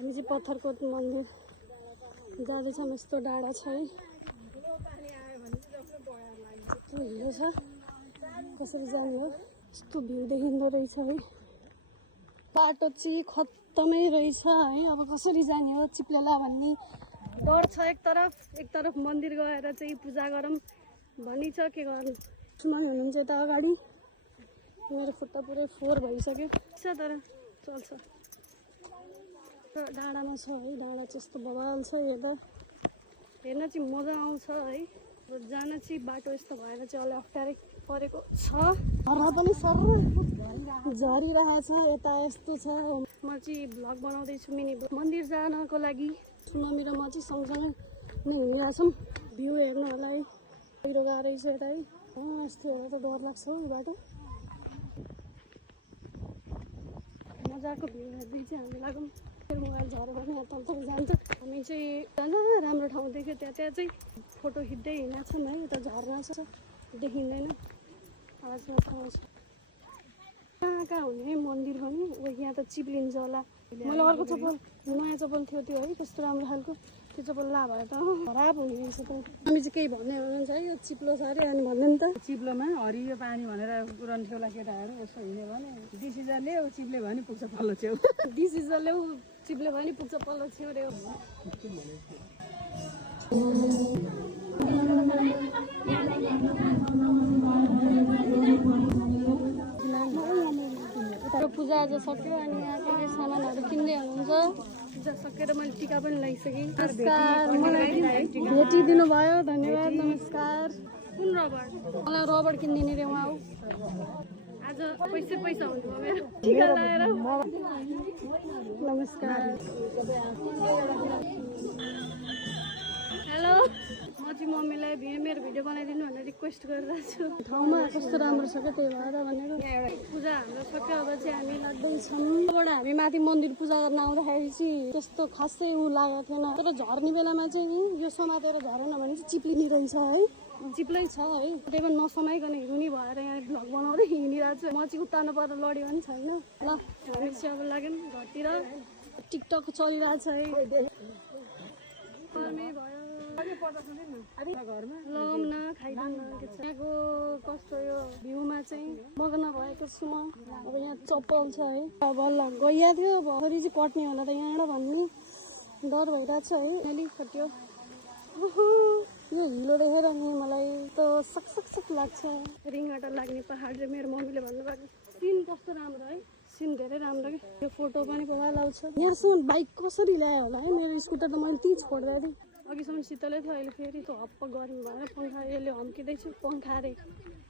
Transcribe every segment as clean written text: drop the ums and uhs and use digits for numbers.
हामी चाहिँ पत्थरकोट मन्दिर जाँदैछौँ। यस्तो डाँडा छ है, यस्तो हिलो छ, कसरी जाने हो। यस्तो भ्यू देखिँदो रहेछ है। बाटो चाहिँ खत्तमै रहेछ है। अब कसरी जाने हो चिप्लेला भन्ने डर छ। एक तरफ मन्दिर गएर चाहिँ पूजा गरौँ भनी छ। के गर्नु, सुनामी हुनुहुन्छ यता अगाडि। मेरो खुट्टा पुरै फोहोर भइसक्यो तर चल्छ। डाँडामा छ है, डाँडा चाहिँ यस्तो बवाल छ। हेर्दा हेर्न चाहिँ मजा आउँछ है। जान चाहिँ बाटो यस्तो भएर चाहिँ अलि अप्ठ्यारै परेको छ। हर्रा पनि सर झरिरहेको छ यता। यस्तो छ। म चाहिँ भ्लग बनाउँदैछु मिनी भ्लग। मन्दिर जानको लागि सुनामी र म चाहिँ सँगसँगै नै हिँडिरहेछौँ। भ्यू हेर्नु होला है, पहिरो गएको रहेछ यता है। यस्तो हेर्दा त डर लाग्छ हौ यो बाटो। मजाको भ्यू हेर्दै चाहिँ हामी लागौँ। फेरि मोबाइल झऱ्यो भने तल जान्छ। हामी चाहिँ राम्रो ठाउँ देख्यो त्यहाँ चाहिँ फोटो खिच्दै हिँडेको छौँ है। यता झर्ना छ, देखिँदैन आवाज मात्र आउँछ। कहाँ हुने मन्दिर पनि यहाँ त चिप्लिन्छ होला। मैले अर्को चप्पल, नयाँ चप्पल थियो त्यो है, त्यस्तो राम्रो खालको त्यो चप्पल ला भयो त खराब हुने रहेछ त। हामी चाहिँ केही भन्ने हुनुहुन्छ है, यो चिप्लो छ अरे अनि भन्नु नि त। चिप्लोमा हरियो पानी भनेर उरन ठेउला केटाहरू यसो हिँड्यो भने डिसिजनले चिप्ले भयो भने पुग्छ पल्लो छेउ। डिसिजनले चिप्ले भयो नि पुग्छ पल्लो छेउ रे। पूजा आज सक्यो अनि यहाँ के सामानहरू किन्दै हुनुहुन्छ। पूजा सकेर मैले टिका पनि लगाइसकेँ। नमस्कार, मलाई भेटिदिनु भयो, धन्यवाद। नमस्कार। कुन रबर? मलाई रबर किनिदिने रे उहाँ हो। आज पैसा हुन्छ मेरो टिका लगाएर। नमस्कार। हेलो, म चाहिँ मम्मीलाई मेरो भिडियो बनाइदिनु भनेर रिक्वेस्ट गरिरहेको छु। ठाउँमा कस्तो राम्रो छ क्या, त्यही भएर भनेर। पूजा हाम्रो सक्यो, अब चाहिँ हामी लाग्दैछौँ। त्यहाँबाट हामी माथि मन्दिर पूजा गर्न आउँदाखेरि चाहिँ त्यस्तो खासै लागेको थिएन। तर झर्ने बेलामा चाहिँ नि यो समातेर झरेन भने चाहिँ चिप्लिने रहेछ है। चिप्लै छ है। त्यही भएर नसमाइकन हिँड्ने भएर यहाँ भ्लग बनाउँदै हिँडिरहेको छु। म चाहिँ उतार्नु पर्दा लड्यो भने छैन। ल हामी चाहिँ अब लाग्यौँ घरतिर। टिकटक चलिरहेछ है। लगाउँ न, खाइदिउँ न। यहाँको कस्तो यो भ्यूमा चाहिँ मग्न भएको छु म। अब यहाँ चप्पल छ है। अब ल गइया थियो, भरि चाहिँ कट्ने होला त यहाँबाट भन्ने डर भइरहेको छ है। अलि खट्यो यो हिलो देखेर नि मलाई त सक् लाग्छ। रिङबाट लाग्ने पहाड रे मेरो मम्मीले भन्नुभएको। सिन कस्तो राम्रो है, सिन धेरै राम्रो कि। यो फोटो पनि पुरा लाउँछ। यहाँसम्म बाइक कसरी ल्यायो होला है। मेरो स्कुटर त मैले त्यहीँ छोड्दै थिएँ। अघिसम्म शीतलै थियो, अहिले फेरि त्यो हप्प गर्मी भएर पङ्खा यसले हम्किँदैछु। पङ्खा रे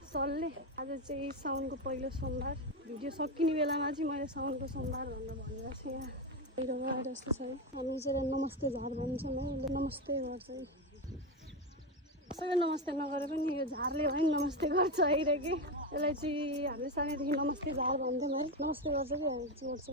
सलले। आज चाहिँ साउनको पहिलो सोमबार। भिडियो सकिने बेलामा चाहिँ मैले साउनको सोमबार भनेर भनेको छु। यहाँ पहिरो गएर जस्तो छ है। हामी चाहिँ नमस्ते झार भन्छौँ है, यसले नमस्ते गर्छ है। कसैले नमस्ते नगरे पनि यो झारले भयो नि नमस्ते गर्छ है कि। यसलाई चाहिँ हामीले सानैदेखि नमस्ते झार भन्छौँ है। नमस्ते गर्छ कि गर्छ।